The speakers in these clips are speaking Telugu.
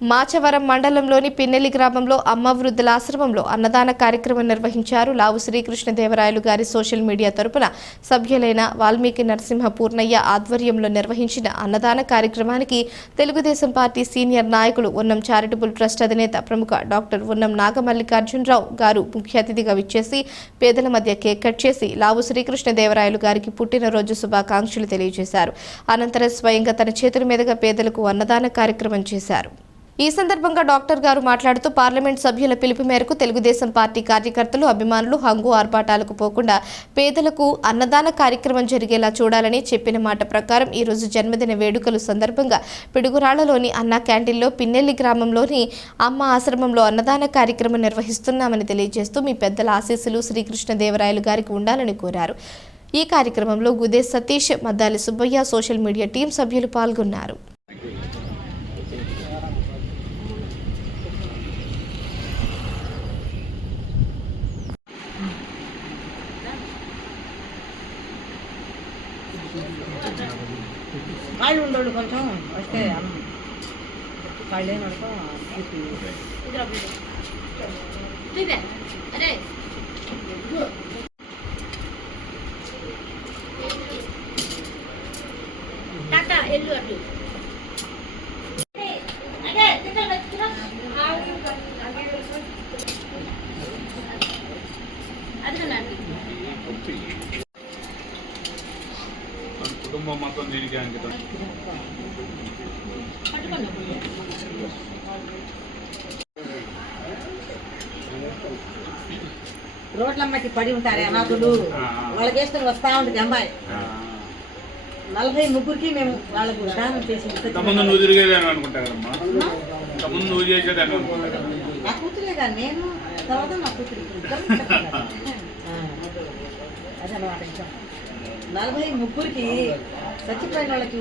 మాచవరం మండలంలోని పిన్నెల్లి గ్రామంలో అమ్మ వృద్ధుల ఆశ్రమంలో అన్నదాన కార్యక్రమం నిర్వహించారు. లావు శ్రీకృష్ణదేవరాయలు గారి సోషల్ మీడియా తరపున సభ్యులైన వాల్మీకి నరసింహ పూర్ణయ్య ఆధ్వర్యంలో నిర్వహించిన అన్నదాన కార్యక్రమానికి తెలుగుదేశం పార్టీ సీనియర్ నాయకులు ఉన్నం చారిటబుల్ ట్రస్ట్ అధినేత ప్రముఖ డాక్టర్ ఉన్నం నాగమల్లికార్జునరావు గారు ముఖ్య అతిథిగా విచ్చేసి పేదల మధ్య కేక్ కట్ చేసి లావు శ్రీకృష్ణదేవరాయలు గారికి పుట్టినరోజు శుభాకాంక్షలు తెలియజేశారు. అనంతరం స్వయంగా తన చేతుల మీదుగా పేదలకు అన్నదాన కార్యక్రమం చేశారు. ఈ సందర్భంగా డాక్టర్ గారు మాట్లాడుతూ పార్లమెంట్ సభ్యుల పిలుపు మేరకు తెలుగుదేశం పార్టీ కార్యకర్తలు అభిమానులు హంగు ఆర్భాటాలకు పోకుండా పేదలకు అన్నదాన కార్యక్రమం జరిగేలా చూడాలని చెప్పిన మాట ప్రకారం ఈ రోజు జన్మదిన వేడుకలు సందర్భంగా పిడుగురాళ్లలోని అన్న క్యాంటీన్లో పిన్నెల్లి గ్రామంలోని అమ్మ ఆశ్రమంలో అన్నదాన కార్యక్రమం నిర్వహిస్తున్నామని తెలియజేస్తూ మీ పెద్దల ఆశీస్సులు శ్రీకృష్ణదేవరాయలు గారికి ఉండాలని కోరారు. ఈ కార్యక్రమంలో Gude Satish, Maddali Subbaiah, social media team సభ్యులు పాల్గొన్నారు. కాళ్ళు ఉండోళ్ళు కొంచెం వస్తే కాళ్ళు ఏమనుకో ఎల్లు అడ్డు కుటుంబం మొత్తం దీనికి అంకితం. రోడ్లమ్మకి పడి ఉంటారే అనాథులు, వాళ్ళకి వేసుకొని వస్తా ఉంటుంది అమ్మాయి. 43కి మేము వాళ్ళకు దానం చేసి నువ్వు తిరిగేదాన్ని అనుకుంటా కదమ్మా, నువ్వు చేసేదాన్ని అనుకుంటా. నా కూతురే కానీ నేను తర్వాత నా కూతురు అదనమాట. 43కి చచ్చిపోయిన వాళ్ళకి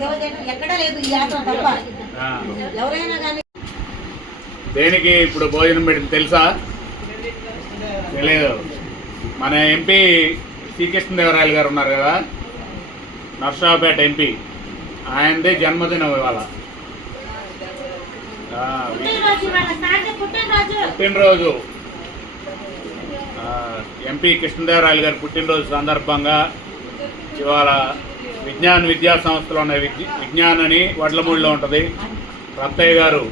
సేవ చేయడం ఎక్కడా లేదు ఈ యాత్ర తప్ప. ఎవరైనా కానీ దేనికి ఇప్పుడు భోజనం పెట్టింది తెలుసా? తెలియదు. మన ఎంపీ శ్రీకృష్ణదేవరాయలు గారు ఉన్నారు కదా, నర్సాపేట ఎంపీ, ఆయనదే జన్మదినం ఇవాళ. పుట్టినరోజు ఎంపీ కృష్ణదేవరాయలు గారి పుట్టినరోజు సందర్భంగా ఇవాళ విజ్ఞాన్ విద్యా సంస్థలో ఉన్న విజ్ఞాన్ అని వడ్లమూడిలో ఉంటుంది. రత్తయ్య గారు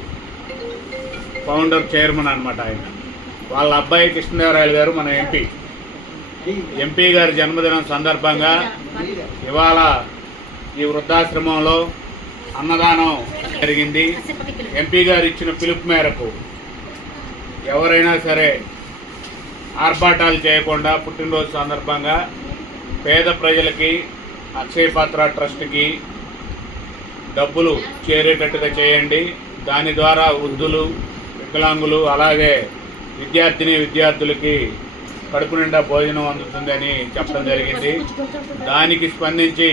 ఫౌండర్ చైర్మన్ అనమాట. ఆయన వాళ్ళ అబ్బాయి కృష్ణదేవరాయలు గారు మన ఎంపీ గారి జన్మదినం సందర్భంగా ఇవాళ ఈ వృద్ధాశ్రమంలో అన్నదానం జరిగింది. ఎంపీ గారు ఇచ్చిన పిలుపు మేరకు ఎవరైనా సరే ఆర్భాటాలు చేయకుండా పుట్టినరోజు సందర్భంగా పేద ప్రజలకి అక్షయపాత్ర ట్రస్ట్కి డబ్బులు చేరేటట్టుగా చేయండి. దాని ద్వారా వృద్ధులు, వికలాంగులు, అలాగే విద్యార్థులకి కడుపు నిండా భోజనం అందుతుందని చెప్పడం జరిగింది. దానికి స్పందించి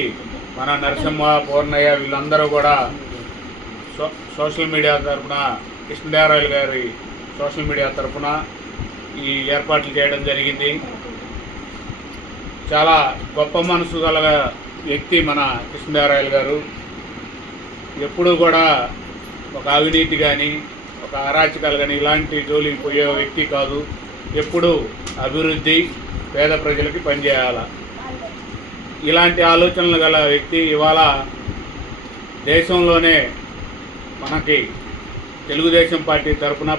మన నరసింహ, పూర్ణయ్య వీళ్ళందరూ కూడా సోషల్ మీడియా తరఫున, కృష్ణదేవరాయలు గారి సోషల్ మీడియా తరఫున ఈ ఏర్పాట్లు చేయడం జరిగింది. చాలా గొప్ప మనసు గల వ్యక్తి మన కృష్ణదేవరాయలు గారు. ఎప్పుడూ కూడా ఒక అవినీతి కానీ, ఒక అరాచకాలు కానీ ఇలాంటి జోలికి పోయే వ్యక్తి కాదు. ఎప్పుడూ అభివృద్ధి, పేద ప్రజలకి పనిచేయాల, ఇలాంటి ఆలోచనలు గల వ్యక్తి. ఇవాళ దేశంలోనే మనకి తెలుగుదేశం పార్టీ తరఫున